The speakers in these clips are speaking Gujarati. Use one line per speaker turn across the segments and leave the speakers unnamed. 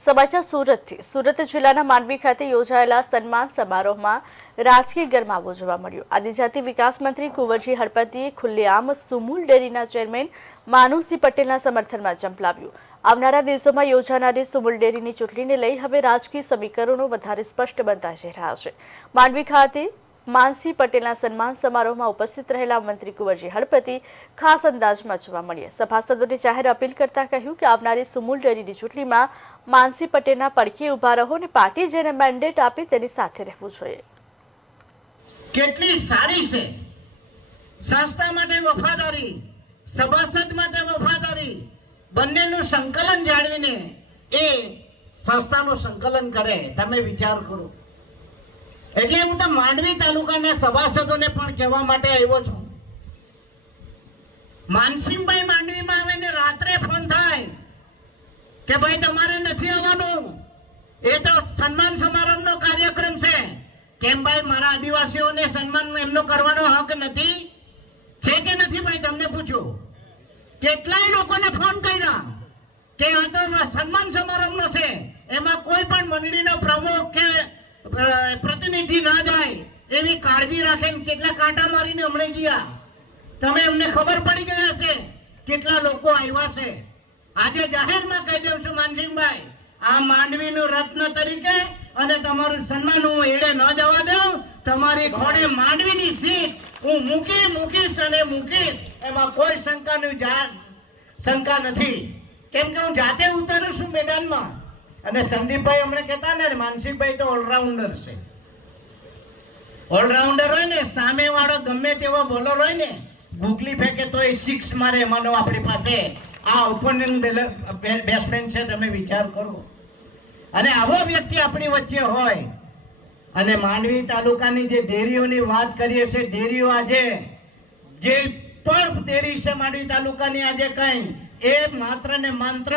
સમાચાર સુરતથી. સુરત જિલ્લાના માંડવી ખાતે યોજાયેલા સન્માન સમારોહમાં રાજકીય ગરમાવો જોવા મળ્યો. આદિજાતિ વિકાસ મંત્રી કુંવરજી હળપતિએ ખુલ્લેઆમ સુમુલ ડેરીના ચેરમેન માનુસિંહ પટેલના સમર્થનમાં ઝંપલાવ્યું આવનારા દિવસોમાં યોજાનારી સુમુલ ડેરીની ચૂંટણીને લઈ હવે રાજકીય સમીકરણો વધારે સ્પષ્ટ બનતા જઈ રહ્યા છે. માંડવી ખાતે માનસી પટેલના સન્માન સમારોહમાં ઉપસ્થિત રહેલા મંત્રી કુંવરજી હળપતિ ખાસ અંદાજમાં જોવા મળ્યા. સભાસદોને જાહેર અપીલ કરતા કહ્યું કે આવનારી સુમૂલ ડેરીની ચૂંટણીમાં માનસી પટેલના પડખે ઊભા રહો અને પાર્ટી જેને મેન્ડેટ આપે તેની સાથે રહેવું જોઈએ.
કેટલી સારી છે. સંસ્થા માટે વફાદારી સભાસદ માટે વફાદારી, બંનેનું સંકલન જાળવીને એ સંસ્થાનું સંકલન કરે, તમે વિચાર કરો. એટલે હું તો માંડવી તાલુકાના સભાસદોને પણ કહેવા માટે આવ્યો છું. માનસિંહભાઈ માંડવીમાં આવે ને રાત્રે ફોન થાય કે ભાઈ તમારે નથી આવવાનું. એ તો સન્માન સમારંભનો કાર્યક્રમ છે. કેમ ભાઈ મારા આદિવાસીઓને સન્માન એમનો કરવાનો હક નથી? છે કે નથી ભાઈ તમને પૂછ્યું કેટલાય લોકોને ફોન કર્યા કે આ તો સન્માન સમારંભનો છે. એમાં કોઈ પણ મંડળીનો પ્રમુખ કે પ્રતિનિધિ ના જાય, એવી કાળજી રાખે કેટલા કાંટા મારીને હમણે ગયા. તમે એમને ખબર પડી ગયા છે કેટલા લોકો આવ્યા છે. આજે જાહેરમાં કહી દઉં છું, માનસિંહભાઈ, આ માંડવીનું રત્ન તરીકે અને તમારું સન્માન હું એડે ન જવા દઉં. તમારી ખોડે માંડવીની સીટ હું મૂકી, મૂકીશ અને મૂકીશ. એમાં કોઈ શંકાનું શંકા નથી. કેમ કે હું જાતે ઉતરું છું મેદાનમાં. અને સંદીપભાઈ હમણાં કહેતા ને, માનસિકભાઈ તો ઓલરાઉન્ડર છે. ઓલરાઉન્ડર હોય ને સામે વાળો ગમે તેવો બોલર હોય ને ગુગલી ફેંકે તો એ સિક્સ મારે માનો આપણી પાસે. આ ઓપોનન્ટ બેટ્સમેન છે, તમે વિચાર કરો. અને આવો વ્યક્તિ આપણી વચ્ચે હોય, અને માંડવી તાલુકાની જે ડેરીઓની વાત કરીએ છીએ, ડેરીઓ આજે, જે પણ ડેરી છે માંડવી તાલુકાની આજે કઈ એ માત્ર ને માત્ર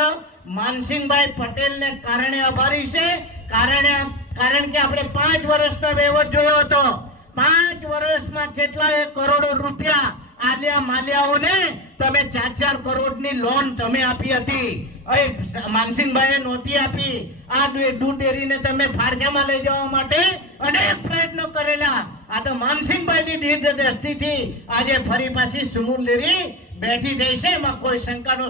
માનસિંહભાઈ પટેલને કારણે આભારી છે. કારણે કારણ કે આપણે પાંચ વર્ષનો વહીવટ જોયો હતો. પાંચ વર્ષમાં કેટલાય કરોડો રૂપિયા આલિયા માલિયાઓને તમે ચાર ચાર કરોડની લોન તમે આપી હતી. અહીં માનસિંહભાઈએ નહોતી આપી. આ દૂધ ડેરીને તમે ફારજામાં લઈ જવા માટે અનેક પ્રયત્નો કરેલા. આ તો માનસિંહભાઈની દીર્ઘ દ્રષ્ટિથી આજે ફરી પાછી સુમુલ ડેરી બેઠી થઈ છે એમાં કોઈ શંકાનો